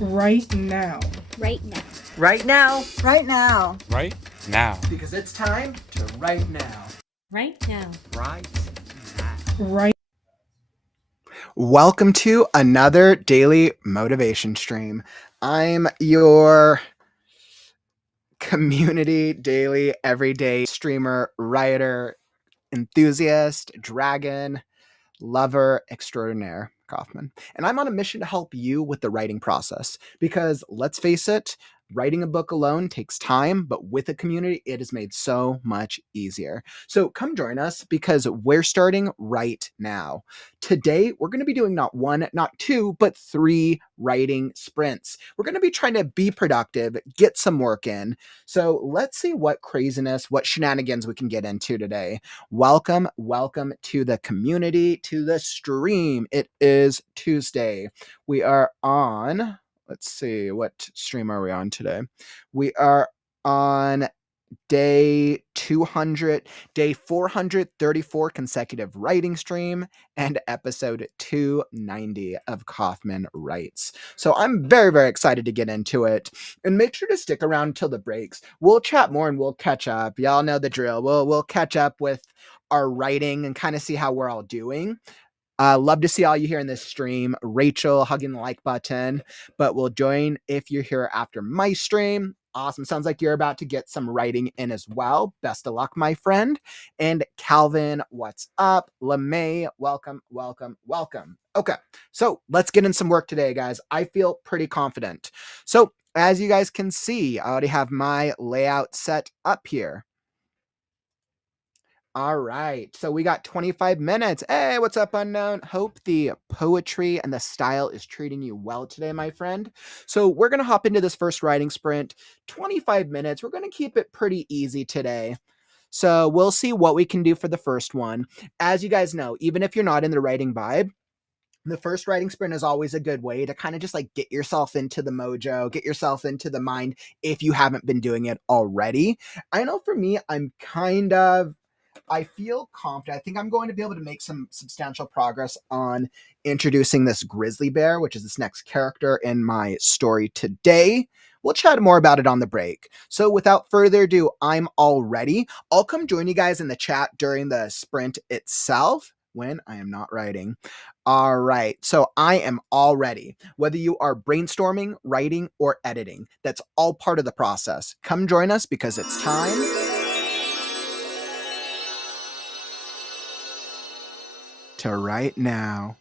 Right now. Right now. Right now. Right now. Right now. Because it's time to write now. Right now. Right now. Right. Welcome to another daily motivation stream. I'm your community, daily, everyday streamer, writer, enthusiast, dragon, lover extraordinaire, Kauffman. And I'm on a mission to help you with the writing process because let's face it, writing a book alone takes time, but with a community, it is made so much easier. So come join us because we're starting right now. Today, we're going to be doing not one, not two, but 3 writing sprints. We're going to be trying to be productive, get some work in. So let's see what craziness, what shenanigans we can get into today. Welcome to the community, to the stream. It is Tuesday. We are on, let's see, what stream are we on today? We are on day 434 consecutive writing stream and episode 290 of Kauffman Writes. So I'm very, very excited to get into it. And make sure to stick around till the breaks. We'll chat more and we'll catch up. Y'all know the drill. We'll catch up with our writing and kind of see how we're all doing. Love to see all you here in this stream. Rachel hugging the like button, but we'll join if you're here after my stream. Awesome. Sounds like you're about to get some writing in as well. Best of luck, my friend. And Calvin, what's up? LeMay, welcome. Okay, so let's get in some work today, guys. I feel pretty confident. So as you guys can see, I already have my layout set up here. All right, so we got 25 minutes. Hey, what's up, Unknown? Hope the poetry and the style is treating you well today, my friend. So we're going to hop into this first writing sprint. 25 minutes. We're going to keep it pretty easy today. So we'll see what we can do for the first one. As you guys know, even if you're not in the writing vibe, the first writing sprint is always a good way to kind of just like get yourself into the mojo, get yourself into the mind if you haven't been doing it already. I know for me, I feel confident. I think I'm going to be able to make some substantial progress on introducing this grizzly bear, which is this next character in my story today. We'll chat more about it on the break. So without further ado, I'm all ready. I'll come join you guys in the chat during the sprint itself when I am not writing. All right, so I am all ready. Whether you are brainstorming, writing, or editing, that's all part of the process. Come join us because it's time to write now.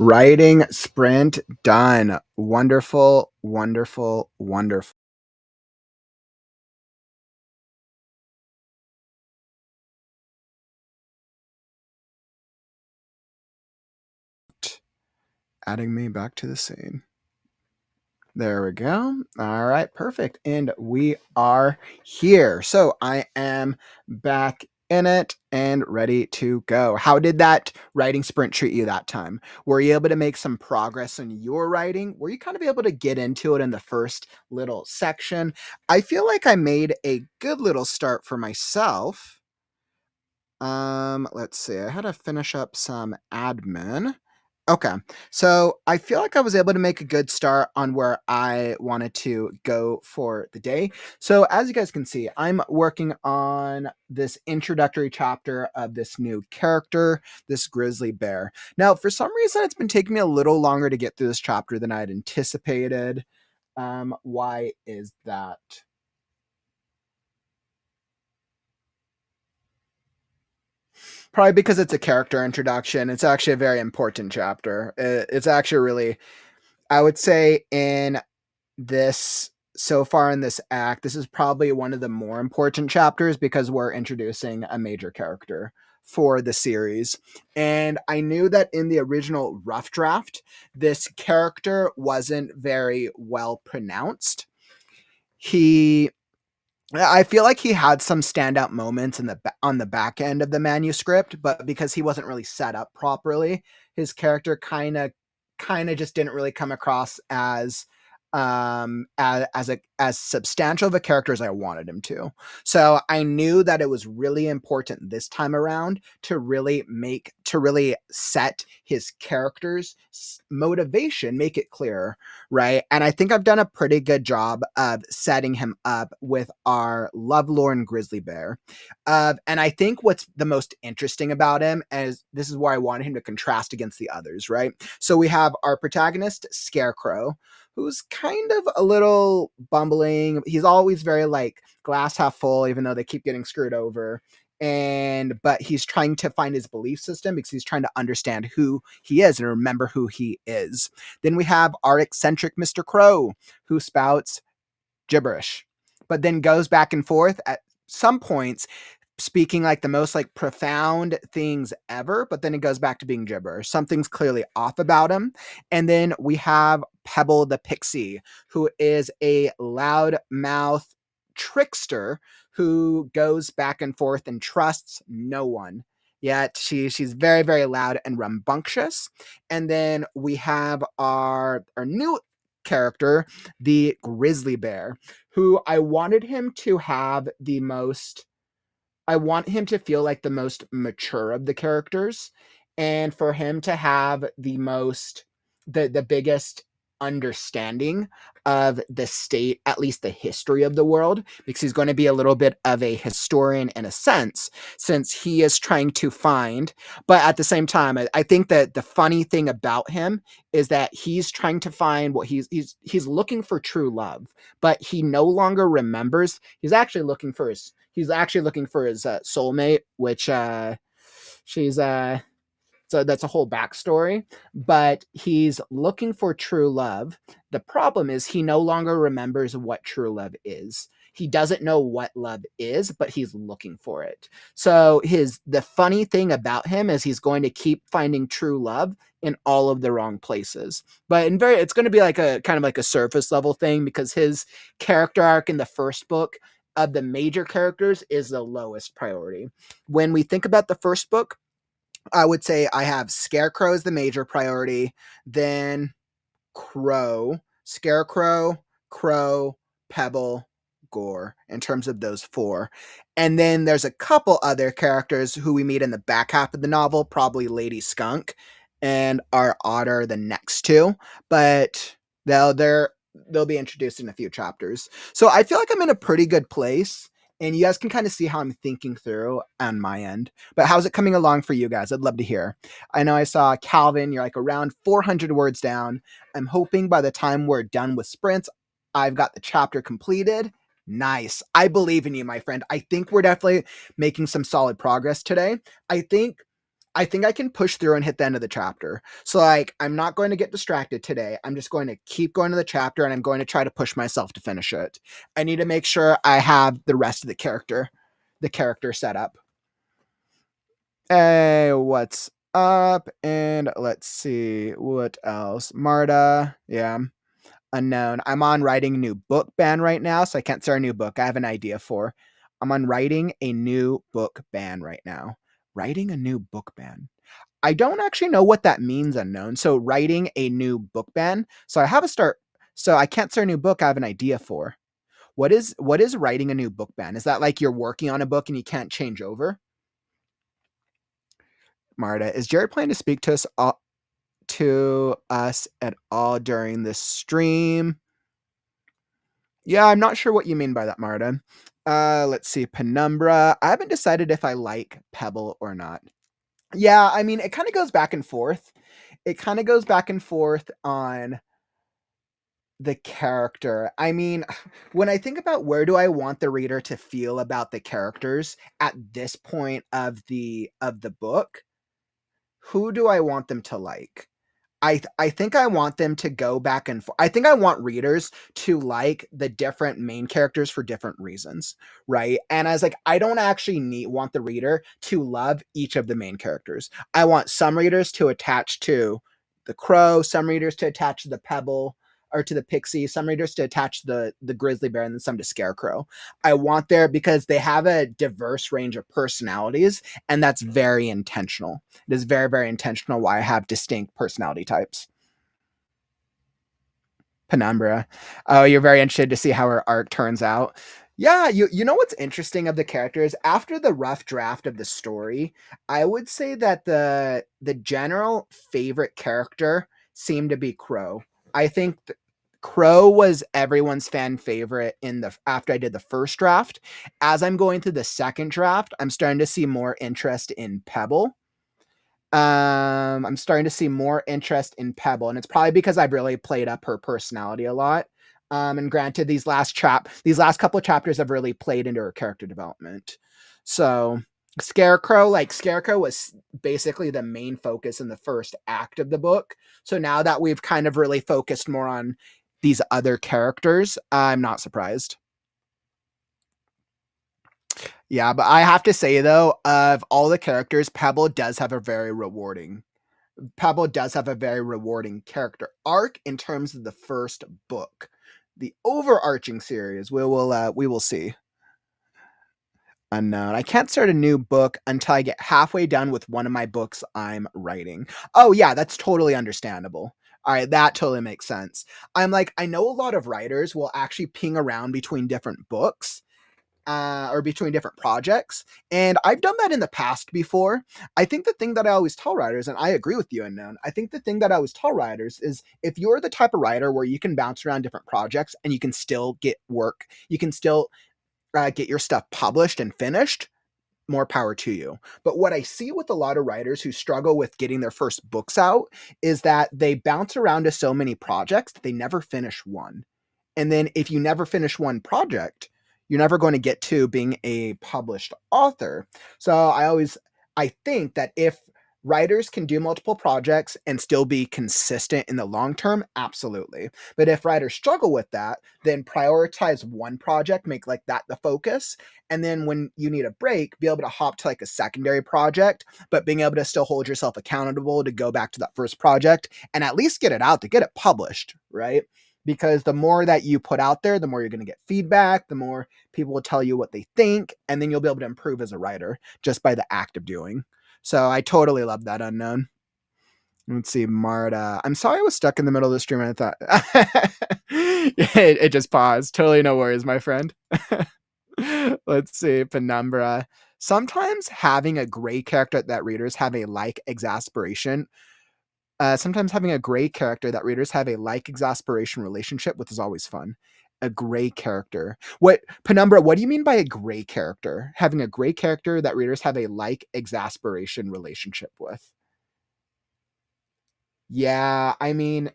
Writing sprint done. Wonderful, wonderful, wonderful. Adding me back to the scene. There we go. All right, perfect. And we are here. So I am back in it and ready to go. How did that writing sprint treat you that time? Were you able to make some progress in your writing? Were you kind of able to get into it in the first little section? I feel like I made a good little start for myself. Let's see. I had to finish up some admin. Okay. So I feel like I was able to make a good start on where I wanted to go for the day. So as you guys can see, I'm working on this introductory chapter of this new character, this grizzly bear. Now, for some reason, it's been taking me a little longer to get through this chapter than I had anticipated. Why is that? Probably because it's a character introduction. It's actually a very important chapter. It's actually really, I would say, in this so far in this act, this is probably one of the more important chapters because we're introducing a major character for the series. And I knew that in the original rough draft, this character wasn't very well pronounced. He I feel like he had some standout moments in on the back end of the manuscript, but because he wasn't really set up properly, his character kind of just didn't really come across as substantial of a character as I wanted him to. So I knew that it was really important this time around to really set his character's motivation, make it clearer, right? And I think I've done a pretty good job of setting him up with our lovelorn grizzly bear. And I think what's the most interesting about him is this is where I wanted him to contrast against the others, right? So we have our protagonist, Scarecrow, who's kind of a little bumbling. He's always very like glass half full, even though they keep getting screwed over. But he's trying to find his belief system because he's trying to understand who he is and remember who he is. Then we have our eccentric Mr. Crow, who spouts gibberish, but then goes back and forth at some points speaking like the most like profound things ever, but then it goes back to being gibberish. Something's clearly off about him. And then we have Pebble the Pixie, who is a loudmouth trickster who goes back and forth and trusts no one. Yet she's very, very loud and rambunctious. And then we have our new character, the grizzly bear, who I wanted him to have the most I want him to feel like the most mature of the characters and for him to have the biggest understanding of the state, at least the history of the world, because he's going to be a little bit of a historian in a sense, since he is trying to find, but at the same time, I think that the funny thing about him is that he's trying to find what he's looking for true love, but he no longer remembers. He's actually looking for his soulmate, which she's so that's a whole backstory, but he's looking for true love. The problem is he no longer remembers what true love is. He doesn't know what love is, but he's looking for it. So the funny thing about him is he's going to keep finding true love in all of the wrong places. But it's going to be like a kind of like a surface level thing because his character arc in the first book of the major characters is the lowest priority. When we think about the first book, I would say I have Scarecrow as the major priority, then Scarecrow, Crow, Pebble, Gore, in terms of those four. And then there's a couple other characters who we meet in the back half of the novel, probably Lady Skunk and our Otter, the next two. But they'll be introduced in a few chapters. So I feel like I'm in a pretty good place. And you guys can kind of see how I'm thinking through on my end. But how's it coming along for you guys? I'd love to hear. I know I saw Calvin, you're like around 400 words down. I'm hoping by the time we're done with sprints, I've got the chapter completed. Nice. I believe in you, my friend. I think we're definitely making some solid progress today. I think I think I can push through and hit the end of the chapter. So like, I'm not going to get distracted today. I'm just going to keep going to the chapter, and I'm going to try to push myself to finish it. I need to make sure I have the rest of the character set up. Hey, what's up? And let's see what else. Marta, yeah. Unknown. I'm on writing a new book ban right now, so I can't start a new book. I have an idea for. I'm on writing a new book ban right now. Writing a new book ban. I don't actually know what that means, unknown. So writing a new book ban. So I have a start. So I can't start a new book. I have an idea for. What is writing a new book ban? Is that like you're working on a book and you can't change over? Marta, is Jared planning to speak to us at all during this stream? Yeah, I'm not sure what you mean by that, Marta. Let's see, Penumbra. I haven't decided if I like Pebble or not. Yeah, I mean, it kind of goes back and forth. It kind of goes back and forth on the character. I mean, when I think about where do I want the reader to feel about the characters at this point of the book, who do I want them to like? I think I want them to go back and forth. I think I want readers to like the different main characters for different reasons, right? And I was like, I don't actually want the reader to love each of the main characters. I want some readers to attach to the crow, some readers to attach to the pebble or to the pixie, some readers to attach the grizzly bear, and then some to scarecrow. I want there because they have a diverse range of personalities, and that's very intentional. It is very, very intentional why I have distinct personality types. Penumbra. Oh, you're very interested to see how her arc turns out. Yeah, you know what's interesting of the characters after the rough draft of the story, I would say that the general favorite character seemed to be Crow. I think Crow was everyone's fan favorite in the after I did the first draft. As I'm going through the second draft, I'm starting to see more interest in Pebble. I'm starting to see more interest in Pebble, and it's probably because I've really played up her personality a lot. And granted, these last couple of chapters have really played into her character development. So Scarecrow was basically the main focus in the first act of the book. So now that we've kind of really focused more on these other characters, I'm not surprised. Yeah, but I have to say though, of all the characters, Pebble does have a very rewarding character arc in terms of the first book. The overarching series, we will see. Unknown. I can't start a new book until I get halfway done with one of my books I'm writing. Oh yeah, that's totally understandable. All right, that totally makes sense. I'm like, I know a lot of writers will actually ping around between different books or between different projects. And I've done that in the past before. I think the thing that I always tell writers, and I agree with you, Unknown, I think the thing that I always tell writers is if you're the type of writer where you can bounce around different projects and you can still get work, you can still get your stuff published and finished, more power to you. But what I see with a lot of writers who struggle with getting their first books out is that they bounce around to so many projects that they never finish one. And then if you never finish one project, you're never going to get to being a published author. So I think that if writers can do multiple projects and still be consistent in the long term, absolutely. But if writers struggle with that, then prioritize one project, make like that the focus. And then when you need a break, be able to hop to like a secondary project, but being able to still hold yourself accountable to go back to that first project and at least get it out to get it published, right? Because the more that you put out there, the more you're going to get feedback, the more people will tell you what they think, and then you'll be able to improve as a writer just by the act of doing. So I totally love that, Unknown. Let's see, Marta. I'm sorry I was stuck in the middle of the stream and I thought it just paused. Totally no worries, my friend. Let's see, Penumbra. Sometimes having a gray character that readers have a like exasperation sometimes having a gray character that readers have a like exasperation relationship with is always fun. A gray character. What Penumbra, what do you mean by a gray character? Having a gray character that readers have a like exasperation relationship with. Yeah, I mean,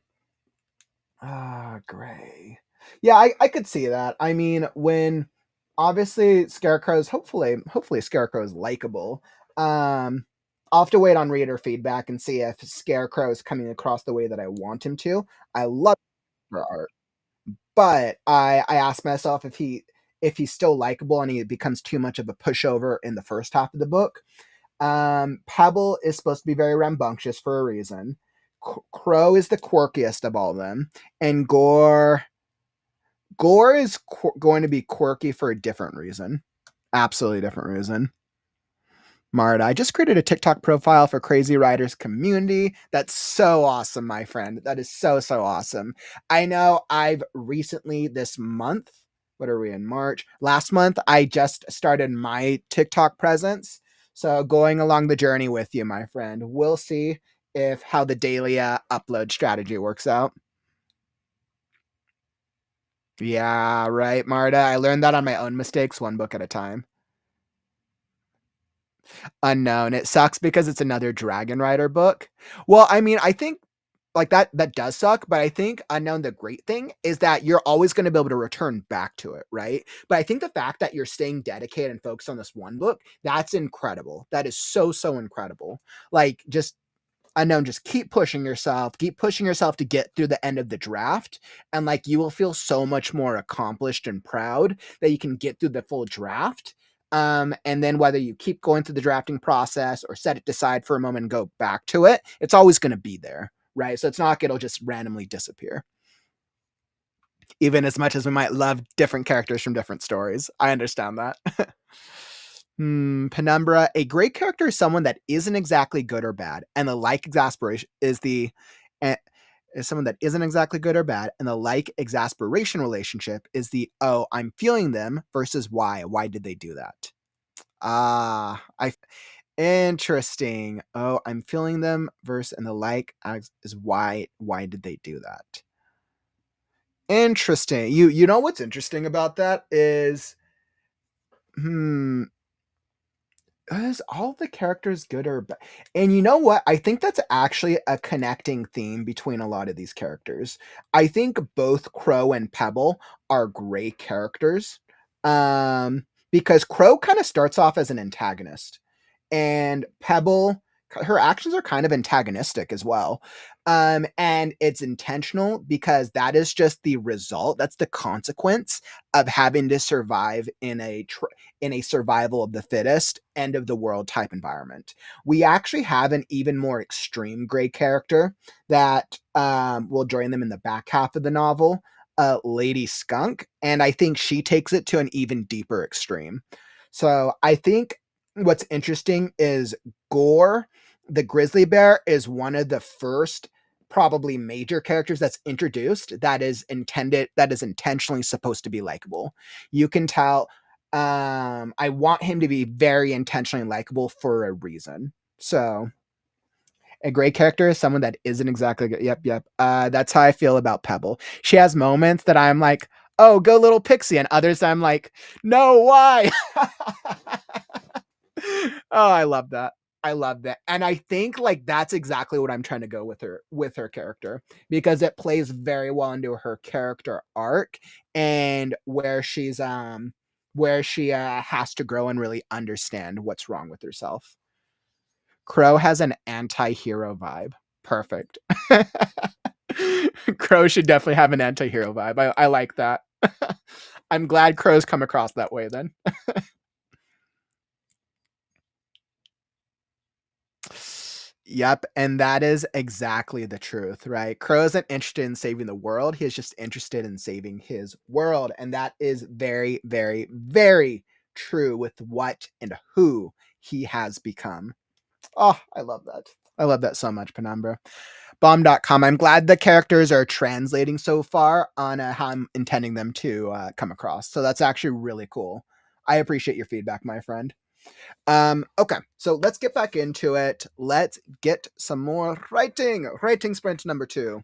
gray. Yeah, I could see that. I mean, when obviously Scarecrow's hopefully Scarecrow is likable. Um I'll have to wait on reader feedback and see if Scarecrow is coming across the way that I want him to. I love her art, but I asked myself if he's still likable and he becomes too much of a pushover in the first half of the book. Pebble is supposed to be very rambunctious for a reason. Crow is the quirkiest of all of them, and Gore is going to be quirky for a different reason. Absolutely different reason. Marta, I just created a TikTok profile for Crazy Writers community. That's so awesome, my friend. That is so, so awesome. I know I've recently this month, what are we in March? Last month, I just started my TikTok presence. So going along the journey with you, my friend. We'll see if how the daily upload strategy works out. Yeah, right, Marta. I learned that on my own mistakes, one book at a time. Unknown. It sucks because it's another Dragon Rider book. Well, I mean, I think like that does suck, but I think Unknown, the great thing is that you're always going to be able to return back to it, right? But I think the fact that you're staying dedicated and focused on this one book, that's incredible. That is so, so incredible. Like just Unknown, just keep pushing yourself to get through the end of the draft. And like you will feel so much more accomplished and proud that you can get through the full draft. And then whether you keep going through the drafting process or set it aside for a moment and go back to it, it's always going to be there, right? So it's not like it'll just randomly disappear. Even as much as we might love different characters from different stories. I understand that. Penumbra, a great character is someone that isn't exactly good or bad, and the like exasperation is someone that isn't exactly good or bad, and the like exasperation relationship is the oh, I'm feeling them versus why. Why did they do that? I interesting. Oh, I'm feeling them versus and the like is why. Why did they do that? Interesting. You know what's interesting about that is hmm is all the characters good or bad? And you know what? I think that's actually a connecting theme between a lot of these characters. I think both Crow and Pebble are great characters. Because Crow kind of starts off as an antagonist, and Pebble, her actions are kind of antagonistic as well. And it's intentional because that is just the result. That's the consequence of having to survive in a survival of the fittest, end of the world type environment. We actually have an even more extreme gray character that will join them in the back half of the novel, Lady Skunk, and I think she takes it to an even deeper extreme. So I think what's interesting is Gore, the grizzly bear, is one of the first probably major characters that's introduced that is intentionally supposed to be likable. You can tell I want him to be very intentionally likable for a reason. So a great character is someone that isn't exactly good. Yep. That's how I feel about Pebble. She has moments that I'm like, oh, go little pixie, and others I'm like, no, why? Oh, I love that. I love that. And I think like that's exactly what I'm trying to go with her character, because it plays very well into her character arc and where she has to grow and really understand what's wrong with herself. Crow has an anti-hero vibe. Perfect. Crow should definitely have an anti-hero vibe. I like that. I'm glad Crow's come across that way then. Yep, and that is exactly the truth, right? Crow isn't interested in saving the world. He is just interested in saving his world. And that is very, very, very true with what and who he has become. Oh, I love that. I love that so much, Penumbra. Bomb.com. I'm glad the characters are translating so far on how I'm intending them to come across. So that's actually really cool. I appreciate your feedback, my friend. Okay, so let's get back into it. Let's get some more writing sprint number 2.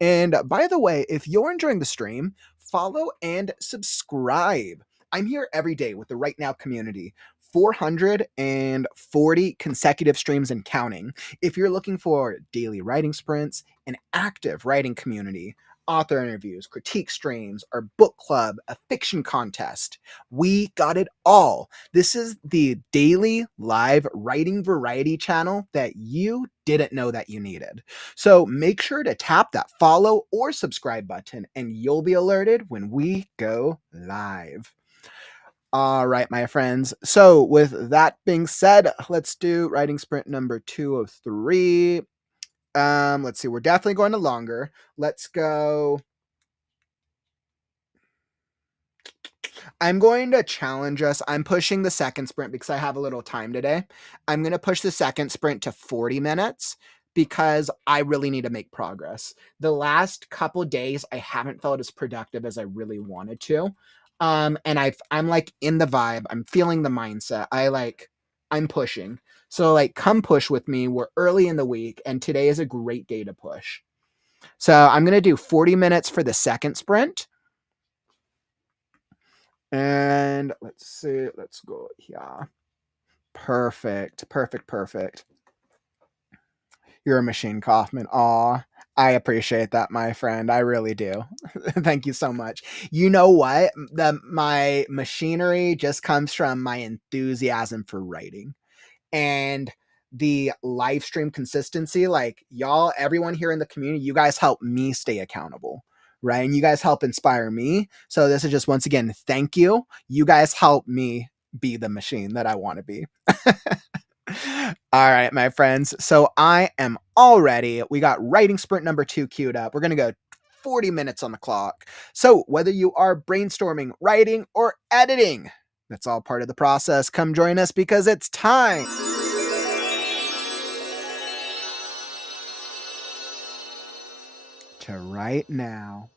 And by the way, if you're enjoying the stream, follow and subscribe. I'm here every day with the Right Now community. 440 consecutive streams and counting. If you're looking for daily writing sprints, an active writing community, author interviews, critique streams, our book club, a fiction contest. We got it all. This is the daily live writing variety channel that you didn't know that you needed. So make sure to tap that follow or subscribe button and you'll be alerted when we go live. All right, my friends. So with that being said, let's do writing sprint number 2 of 3. Let's see. We're definitely going to longer. Let's go. I'm going to challenge us. I'm pushing the second sprint because I have a little time today. I'm going to push the second sprint to 40 minutes because I really need to make progress. The last couple days, I haven't felt as productive as I really wanted to. And I'm like in the vibe. I'm feeling the mindset. I'm pushing. So like, come push with me. We're early in the week, and today is a great day to push. So I'm going to do 40 minutes for the second sprint. And let's see, let's go here. Perfect. You're a machine, Kauffman. Aw, I appreciate that, my friend. I really do. Thank you so much. You know what? My machinery just comes from my enthusiasm for writing. And the live stream consistency, like y'all, everyone here in the community, you guys help me stay accountable, right? And you guys help inspire me. So this is just, once again, thank you. You guys help me be the machine that I want to be. All right, my friends. So I am all ready. We got writing sprint number 2 queued up. We're going to go 40 minutes on the clock. So whether you are brainstorming, writing, or editing, that's all part of the process. Come join us because it's time to write now.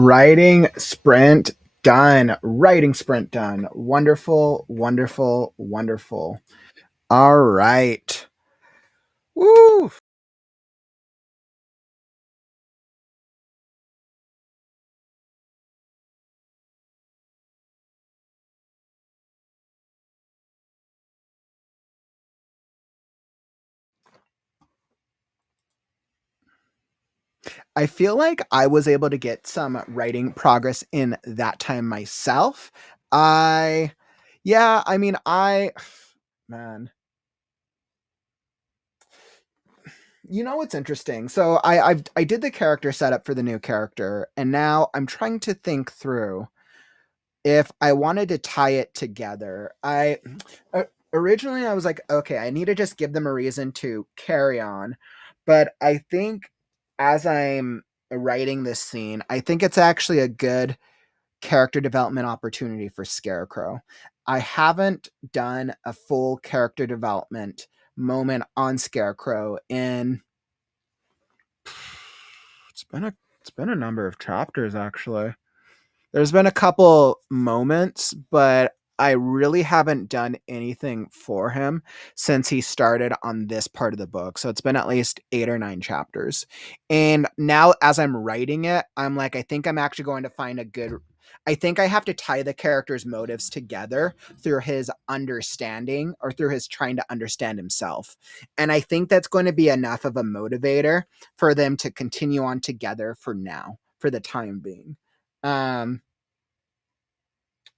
Writing sprint done. Writing sprint done. Wonderful, wonderful, wonderful. All right. Woo! I feel like I was able to get some writing progress in that time myself. I yeah, I mean, man, you know what's interesting? So I did the character setup for the new character, and now I'm trying to think through if I wanted to tie it together. Originally I was like, okay, I need to just give them a reason to carry on, but I think as I'm writing this scene, I think it's actually a good character development opportunity for Scarecrow. I haven't done a full character development moment on Scarecrow in it's been a number of chapters actually. There's been a couple moments, but I really haven't done anything for him since he started on this part of the book. So it's been at least 8 or 9 chapters. And now, as I'm writing it, I'm like, I think I'm actually going to find a good. I think I have to tie the character's motives together through his understanding or through his trying to understand himself. And I think that's going to be enough of a motivator for them to continue on together for now, for the time being. Um,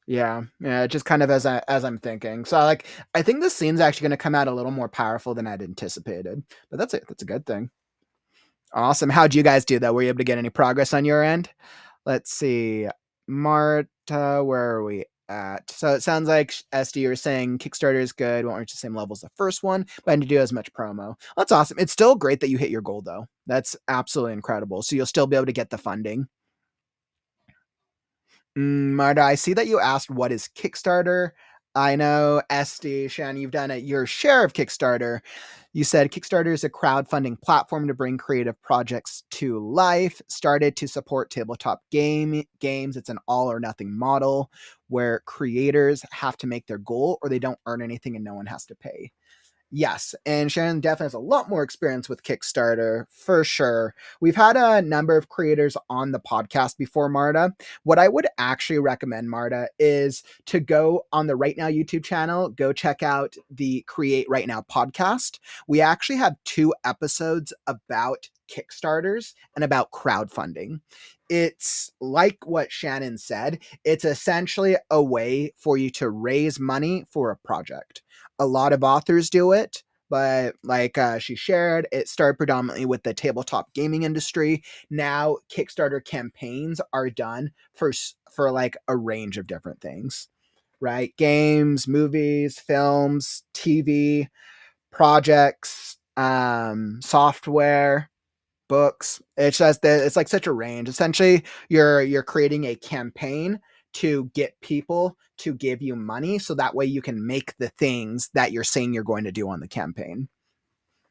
yeah, just kind of as I'm thinking. So like I think this scene's actually going to come out a little more powerful than I'd anticipated. But that's it. That's a good thing. Awesome. How'd you guys do that? Were you able to get any progress on your end? Let's see. Marta, where are we at? So it sounds like SD, you're saying Kickstarter is good, won't reach the same level as the first one, but I didn't do as much promo. That's awesome. It's still great that you hit your goal though. That's absolutely incredible. So you'll still be able to get the funding. Marta, I see that you asked what is Kickstarter. I know, SD, Shan, you've done your share of Kickstarter. You said Kickstarter is a crowdfunding platform to bring creative projects to life. Started to support tabletop games. It's an all or nothing model where creators have to make their goal or they don't earn anything and no one has to pay. Yes, and Shannon definitely has a lot more experience with Kickstarter for sure. We've had a number of creators on the podcast before, Marta. What I would actually recommend, Marta, is to go on the Right Now YouTube channel, go check out the Create Right Now podcast. We actually have 2 episodes about Kickstarters and about crowdfunding. It's like what Shannon said, it's essentially a way for you to raise money for a project. A lot of authors do it, but like she shared, it started predominantly with the tabletop gaming industry. Now Kickstarter campaigns are done for like a range of different things, right? Games, movies, films, TV, projects, software, books. It's just that it's like such a range. Essentially, you're creating a campaign to get people to give you money so that way you can make the things that you're saying you're going to do on the campaign.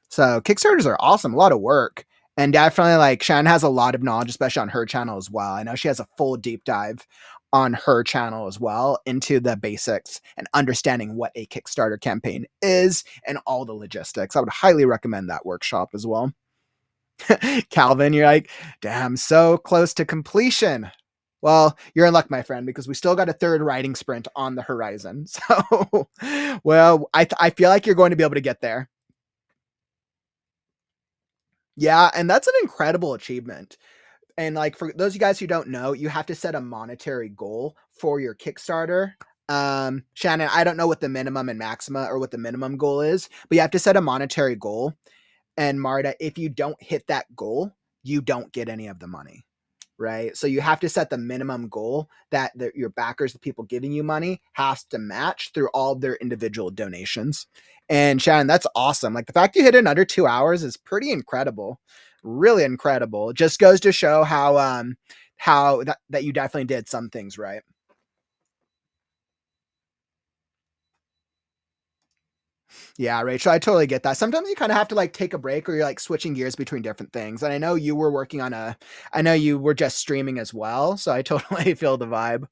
So Kickstarters are awesome, a lot of work. And definitely like Shannon has a lot of knowledge, especially on her channel as well. I know she has a full deep dive on her channel as well into the basics and understanding what a Kickstarter campaign is and all the logistics. I would highly recommend that workshop as well. Calvin, you're like, damn, so close to completion. Well, you're in luck, my friend, because we still got a third writing sprint on the horizon. So, well, I feel like you're going to be able to get there. Yeah, and that's an incredible achievement. And like for those of you guys who don't know, you have to set a monetary goal for your Kickstarter. Shannon, I don't know what the minimum and maxima or what the minimum goal is, but you have to set a monetary goal. And Marta, if you don't hit that goal, you don't get any of the money, right? So you have to set the minimum goal that your backers, the people giving you money, has to match through all of their individual donations. And Shannon, that's awesome. Like the fact you hit it in under 2 hours is pretty incredible, really incredible. It just goes to show how that you definitely did some things right. Yeah, Rachel, I totally get that. Sometimes you kind of have to like take a break or you're like switching gears between different things. And I know you were working on I know you were just streaming as well. So I totally feel the vibe.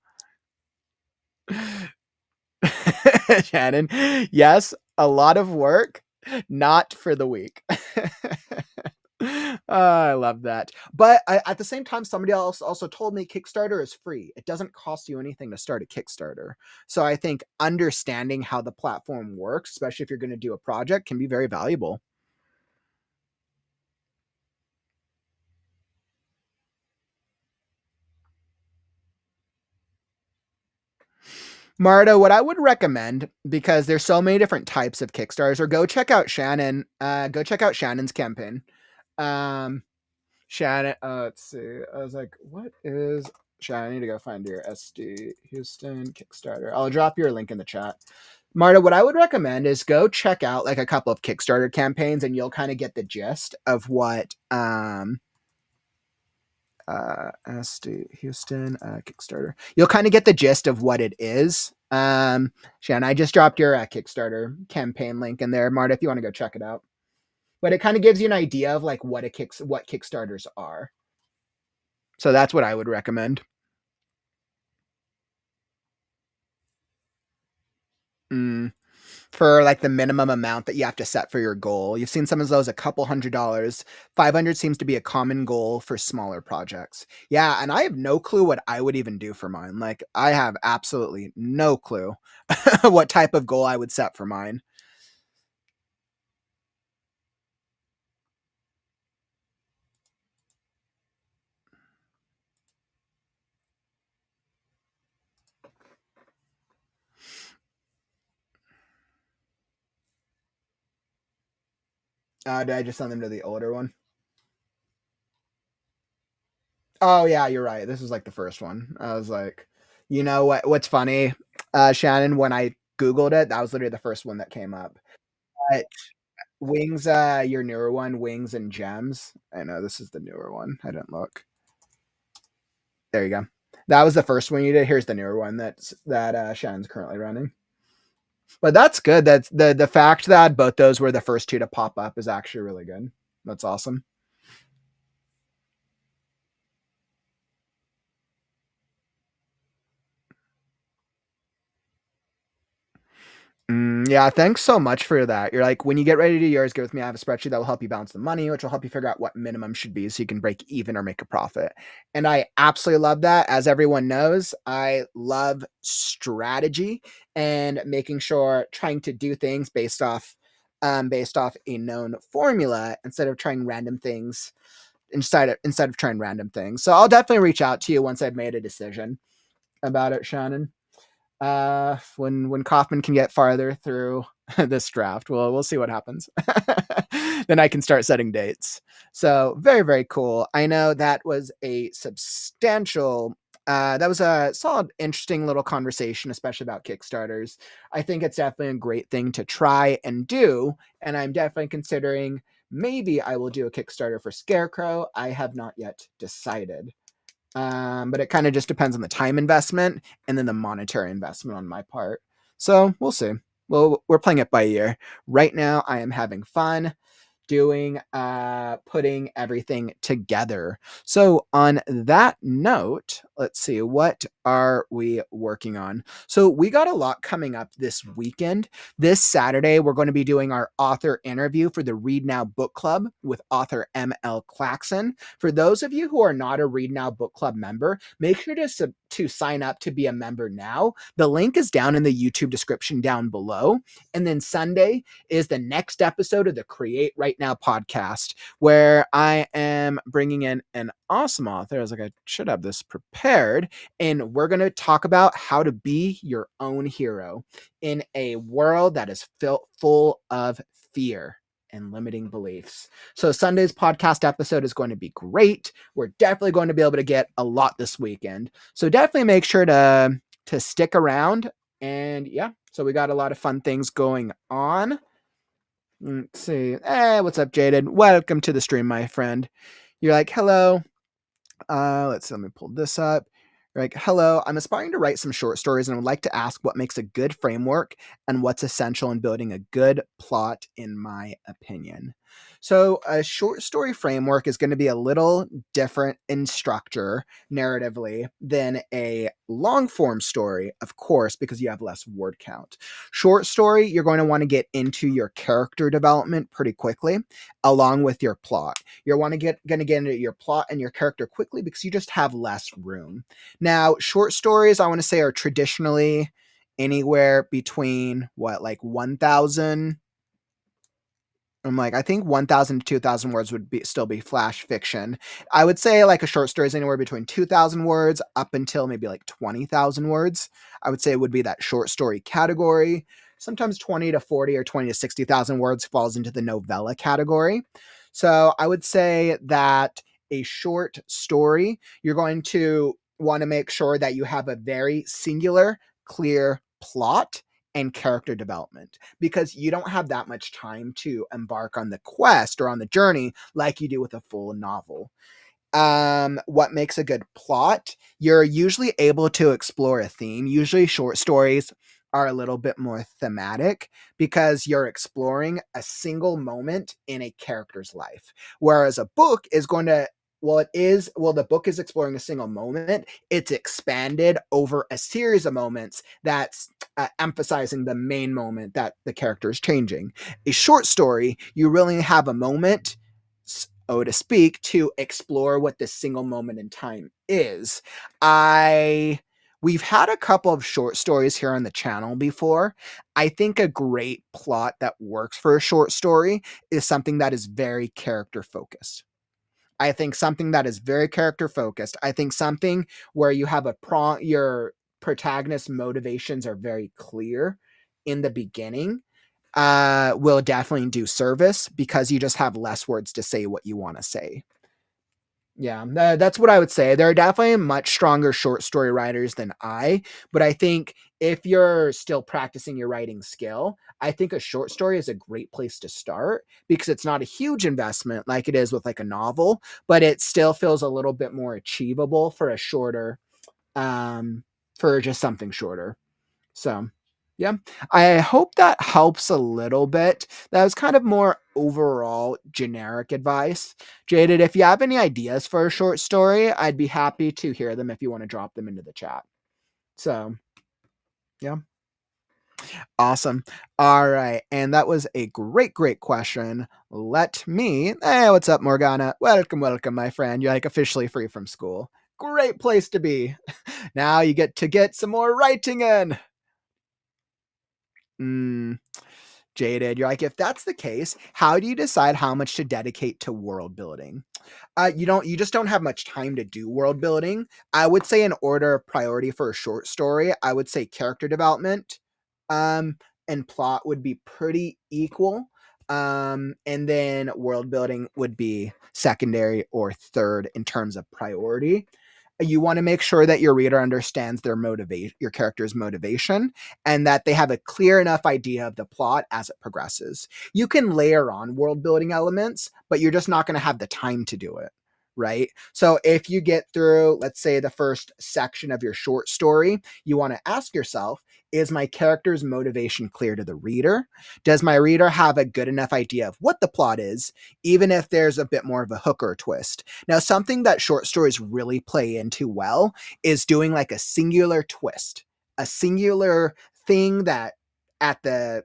Shannon, yes, a lot of work, not for the week. I love that. But at the same time, somebody else also told me Kickstarter is free. It doesn't cost you anything to start a Kickstarter. So I think understanding how the platform works, especially if you're going to do a project, can be very valuable. Marta, what I would recommend, because there's so many different types of Kickstarters, or go check out Shannon. Go check out Shannon's campaign. Um, Shannon, let's see. I was like, what is Shannon? I need to go find your SD Houston Kickstarter. I'll drop your link in the chat. Marta, what I would recommend is go check out like a couple of Kickstarter campaigns and you'll kind of get the gist of what SD Houston Kickstarter. You'll kind of get the gist of what it is. Shannon, I just dropped your Kickstarter campaign link in there, Marta, if you want to go check it out. But it kind of gives you an idea of like what Kickstarters are. So that's what I would recommend. Mm. For like the minimum amount that you have to set for your goal. You've seen some of those a couple $100s. 500 seems to be a common goal for smaller projects. Yeah, and I have no clue what I would even do for mine. Like I have absolutely no clue what type of goal I would set for mine. Did I just send them to the older one? Oh yeah, you're right. This is like the first one. I was like, you know what's funny? Shannon, when I Googled it, that was literally the first one that came up. But Wings, your newer one, Wings and Gems. I know this is the newer one. I didn't look. There you go. That was the first one you did. Here's the newer one that Shannon's currently running. But that's good. That's the fact that both those were the first two to pop up is actually really good. That's awesome. Yeah, thanks so much for that. You're like, when you get ready to do yours, get with me. I have a spreadsheet that will help you balance the money, which will help you figure out what minimum should be so you can break even or make a profit. And I absolutely love that. As everyone knows, I love strategy and making sure trying to do things based off a known formula instead of trying random things instead of trying random things. So I'll definitely reach out to you once I've made a decision about it, Shannon. When Kauffman can get farther through this draft, we'll see what happens. Then I can start setting dates. So very, very cool. I know that was a substantial that was a solid, interesting little conversation, especially about Kickstarters. I think it's definitely a great thing to try and do, and I'm definitely considering maybe I will do a Kickstarter for Scarecrow. I have not yet decided. But it kind of just depends on the time investment and then the monetary investment on my part. So we'll see. Well, we're playing it by ear. Right now, I am having fun doing putting everything together. So on that note, let's see, what are we working on? So we got a lot coming up this weekend. This Saturday we're going to be doing our author interview for the Read Now book club with author ML Claxon. For those of you who are not a Read Now book club member, make sure to sign up to be a member now. The link is down in the YouTube description down below. And then Sunday is the next episode of the Create Right Now podcast, where I am bringing in an awesome author. I was like, I should have this prepared. And we're going to talk about how to be your own hero in a world that is full of fear and limiting beliefs. So Sunday's podcast episode is going to be great. We're definitely going to be able to get a lot this weekend. So definitely make sure to stick around. And yeah, so we got a lot of fun things going on. Let's see. Hey, what's up, Jaden? Welcome to the stream, my friend. You're like, hello. Let me pull this up. Like, hello, I'm aspiring to write some short stories and would like to ask what makes a good framework and what's essential in building a good plot, in my opinion. So, a short story framework is going to be a little different in structure narratively than a long form story, of course, because you have less word count. Short story, you're going to want to get into your character development pretty quickly, along with your plot. You're going to get into your plot and your character quickly because you just have less room. Now, short stories, I want to say, are traditionally anywhere between like 1,000. I think 1,000 to 2,000 words would still be flash fiction. I would say like a short story is anywhere between 2,000 words up until maybe like 20,000 words. I would say it would be that short story category. Sometimes 20 to 40 or 20 to 60,000 words falls into the novella category. So I would say that a short story, you're going to want to make sure that you have a very singular, clear plot and character development, because you don't have that much time to embark on the quest or on the journey like you do with a full novel. What makes a good plot? You're usually able to explore a theme. Usually short stories are a little bit more thematic because you're exploring a single moment in a character's life. Whereas a book is going to, the book is exploring a single moment. It's expanded over a series of moments that's emphasizing the main moment that the character is changing. A short story, you really have a moment, so to speak, to explore what this single moment in time is. We've had a couple of short stories here on the channel before. I think a great plot that works for a short story is something that is very character focused. I think something that is very character focused. I think something where you have your protagonist's motivations are very clear in the beginning will definitely do service because you just have less words to say what you want to say. Yeah, that's what I would say. There are definitely much stronger short story writers than but I think if you're still practicing your writing skill, I think a short story is a great place to start because it's not a huge investment like it is with like a novel, but it still feels a little bit more achievable for a shorter, for just something shorter. So, yeah, I hope that helps a little bit. That was kind of more overall generic advice. Jaded, if you have any ideas for a short story, I'd be happy to hear them if you want to drop them into the chat. So, yeah, awesome. All right. And that was a great, great question. Hey, what's up, Morgana? Welcome, welcome, my friend. You're like officially free from school. Great place to be. Now you get to get some more writing in. Jaded, you're like, if that's the case, how do you decide how much to dedicate to world building? You just don't have much time to do world building. I would say in order of priority for a short story, I would say character development, and plot would be pretty equal. And then world building would be secondary or third in terms of priority. You want to make sure that your reader understands your character's motivation, and that they have a clear enough idea of the plot as it progresses. You can layer on world building elements, but you're just not going to have the time to do it, right? So if you get through, let's say, the first section of your short story, you want to ask yourself, is my character's motivation clear to the reader? Does my reader have a good enough idea of what the plot is, even if there's a bit more of a hook or a twist? Now, something that short stories really play into well is doing like a singular twist, a singular thing that at the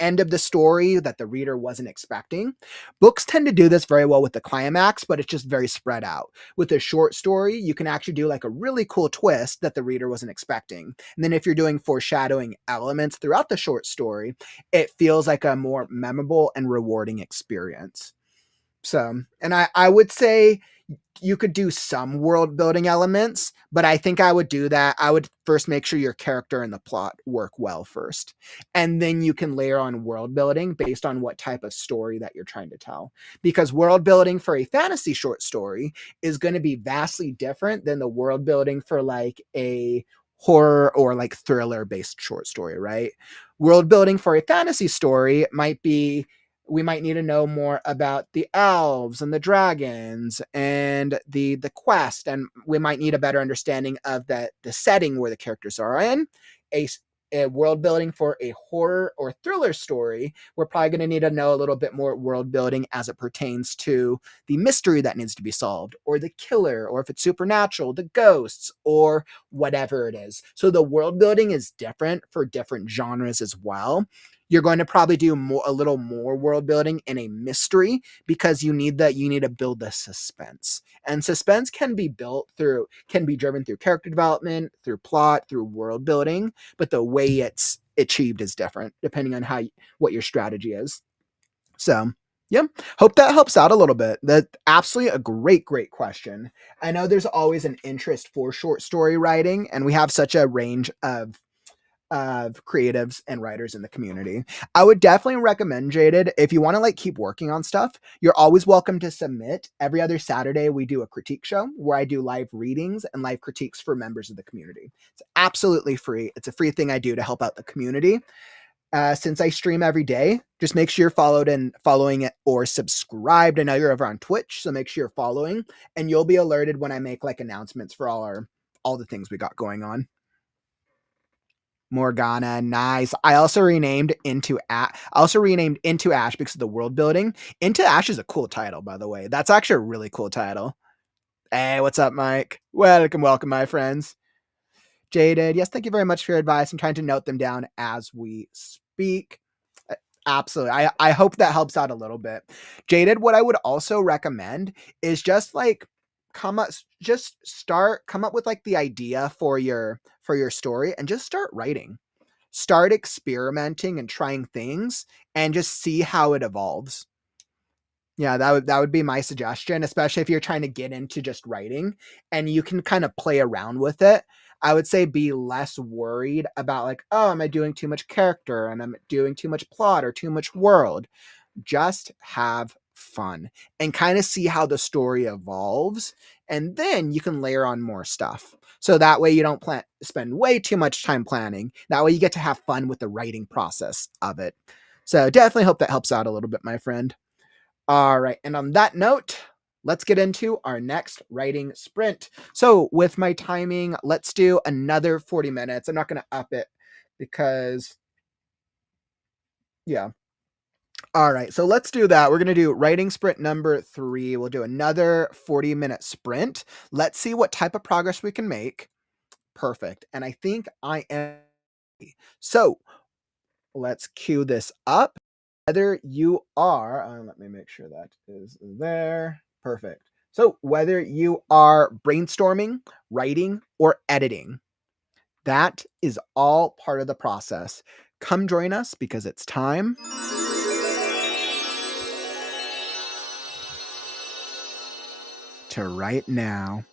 end of the story that the reader wasn't expecting. Books tend to do this very well with the climax, but it's just very spread out. With a short story, you can actually do like a really cool twist that the reader wasn't expecting. And then if you're doing foreshadowing elements throughout the short story, it feels like a more memorable and rewarding experience. So, and I would say you could do some world building elements, but I think I would do that. I would first make sure your character and the plot work well first. And then you can layer on world building based on what type of story that you're trying to tell. Because world building for a fantasy short story is going to be vastly different than the world building for like a horror or like thriller based short story, right? World building for a fantasy story might be We might need to know more about the elves and the dragons and the quest, and we might need a better understanding of the setting where the characters are in. A world building for a horror or thriller story, we're probably going to need to know a little bit more world building as it pertains to the mystery that needs to be solved, or the killer, or if it's supernatural, the ghosts, or whatever it is. So the world building is different for different genres as well. You're going to probably do a little more world building in a mystery, because you need to build the suspense. And suspense can be driven through character development, through plot, through world building, but the way it's achieved is different depending on what your strategy is. So, yeah, hope that helps out a little bit. That's absolutely a great question. I know there's always an interest for short story writing, and we have such a range of creatives and writers in the community. I would definitely recommend, Jaded, if you want to keep working on stuff, you're always welcome to submit. Every other Saturday we do a critique show where I do live readings and live critiques for members of the community. It's absolutely free. It's a free thing I do to help out the community. Since I stream every day, just make sure you're following it or subscribed. I know you're over on Twitch, so make sure you're following, and you'll be alerted when I make announcements for all the things we got going on. Morgana, nice. I also renamed Into Ash because of the world building. Into Ash is a cool title, by the way. That's actually a really cool title. Hey, what's up, Mike? Welcome, my friends. Jaded, yes, thank you very much for your advice. I'm trying to note them down as we speak. Absolutely. I hope that helps out a little bit. Jaded, what I would also recommend is just come up with the idea for your story and just start writing. Start experimenting and trying things and just see how it evolves. Yeah, that would be my suggestion, especially if you're trying to get into just writing and you can kind of play around with it. I would say be less worried about oh, am I doing too much character and I'm doing too much plot or too much world. Just have fun and kind of see how the story evolves, and then you can layer on more stuff. So that way you don't spend way too much time planning. That way you get to have fun with the writing process of it. So definitely hope that helps out a little bit, my friend. All right, and on that note, let's get into our next writing sprint. So with my timing, let's do another 40 minutes. I'm not going to up it because, yeah. All right, so let's do that. We're going to do writing sprint number 3. We'll do another 40-minute sprint. Let's see what type of progress we can make. Perfect. And I think I am. So let's cue this up. Whether you are, let me make sure that is there. Perfect. So whether you are brainstorming, writing, or editing, that is all part of the process. Come join us because it's time to write now.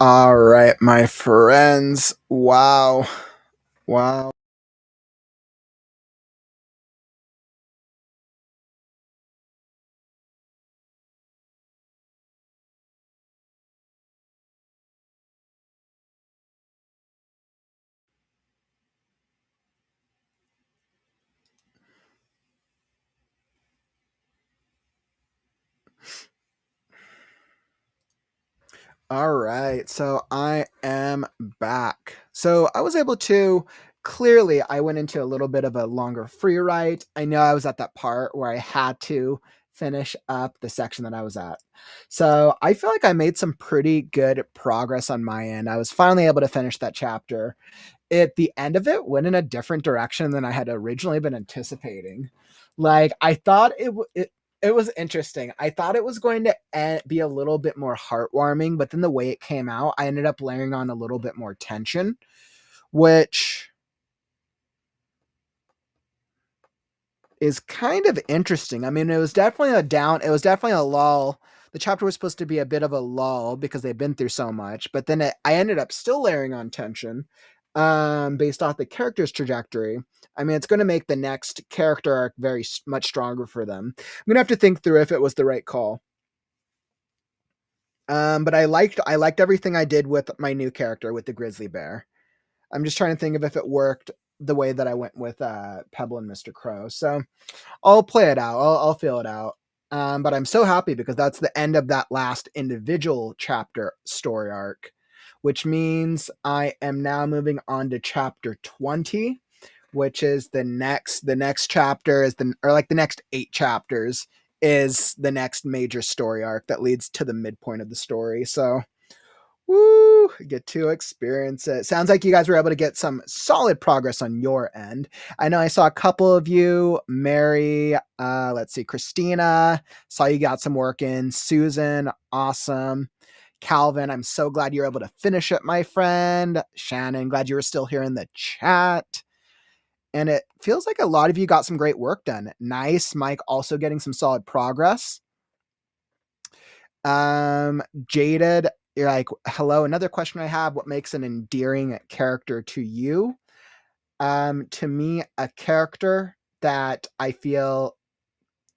All right, my friends. Wow. Wow. All right, so I am back. So I was able to clearly I went into a little bit of a longer free write. I know I was at that part where I had to finish up the section that I was at. So I feel like I made some pretty good progress on my end. I was finally able to finish that chapter. At the end of it went in a different direction than I had originally been anticipating. Like I thought it was interesting. I thought it was going to be a little bit more heartwarming, but then the way it came out, I ended up layering on a little bit more tension, which is kind of interesting. I mean, it was definitely it was definitely a lull. The chapter was supposed to be a bit of a lull because they've been through so much, but then I ended up still layering on tension based off the character's trajectory. I mean, it's going to make the next character arc very much stronger for them. I'm going to have to think through if it was the right call. But I liked everything I did with my new character with the grizzly bear. I'm just trying to think of if it worked the way that I went with Pebble and Mr. Crow. So I'll play it out. I'll feel it out. But I'm so happy because that's the end of that last individual chapter story arc, which means I am now moving on to chapter 20, which is the next chapter is the next 8 chapters is the next major story arc that leads to the midpoint of the story. So woo, get to experience it. Sounds like you guys were able to get some solid progress on your end. I know I saw a couple of you, Mary, let's see, Christina, saw you got some work in. Susan, awesome. Calvin, I'm so glad you're able to finish it, my friend. Shannon, glad you were still here in the chat. And it feels like a lot of you got some great work done. Nice. Mike also getting some solid progress. Jaded, you're like, hello. Another question I have: what makes an endearing character to you? To me, a character that I feel,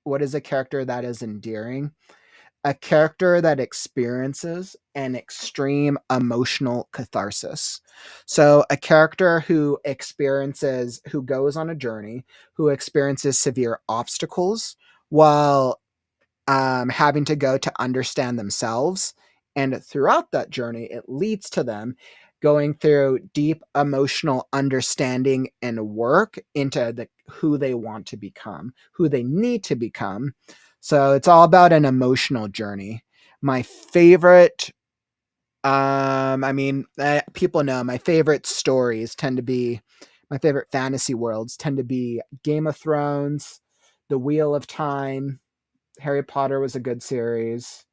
what is a character that is endearing? A character that experiences an extreme emotional catharsis. So, a character who goes on a journey, who experiences severe obstacles while having to go to understand themselves. And throughout that journey, it leads to them going through deep emotional understanding and work into who they want to become, who they need to become. So it's all about an emotional journey. My favorite, people know my favorite stories tend to be, my favorite fantasy worlds tend to be Game of Thrones, The Wheel of Time, Harry Potter was a good series.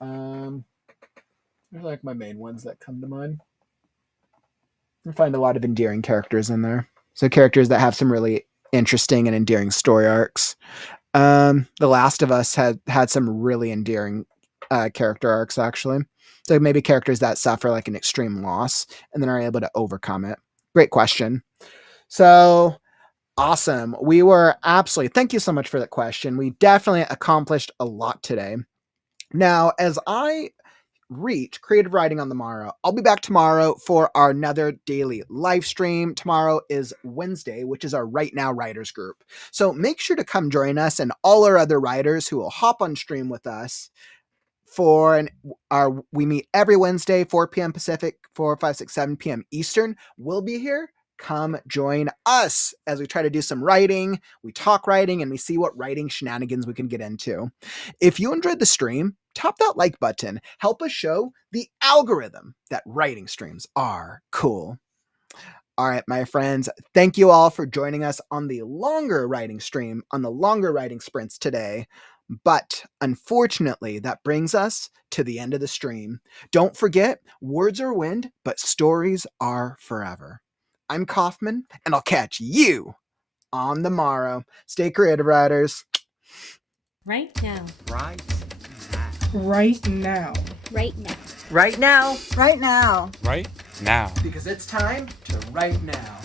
Um, they're like my main ones that come to mind. I find a lot of endearing characters in there. So characters that have some really interesting and endearing story arcs. The Last of Us had some really endearing character arcs actually. So maybe characters that suffer like an extreme loss and then are able to overcome it. Great question. So awesome. We were absolutely, thank you so much for that question. We definitely accomplished a lot today. Now, as I reach creative writing on the morrow, I'll be back tomorrow for our another daily live stream. Tomorrow is Wednesday, which is our Right Now Writers group. So make sure to come join us and all our other writers who will hop on stream with us we meet every Wednesday, 4 p.m. Pacific, 4, 5, 6, 7 p.m. Eastern. We'll be here. Come join us as we try to do some writing, we talk writing, and we see what writing shenanigans we can get into. If you enjoyed the stream, tap that like button. Help us show the algorithm that writing streams are cool. All right, my friends, thank you all for joining us on the longer writing stream, on the longer writing sprints today. But unfortunately, that brings us to the end of the stream. Don't forget, words are wind, but stories are forever. I'm Kauffman, and I'll catch you on the morrow. Stay creative, writers. Right now. Right now. Right now. Right now. Right now. Right now. Right now. Because it's time to write now.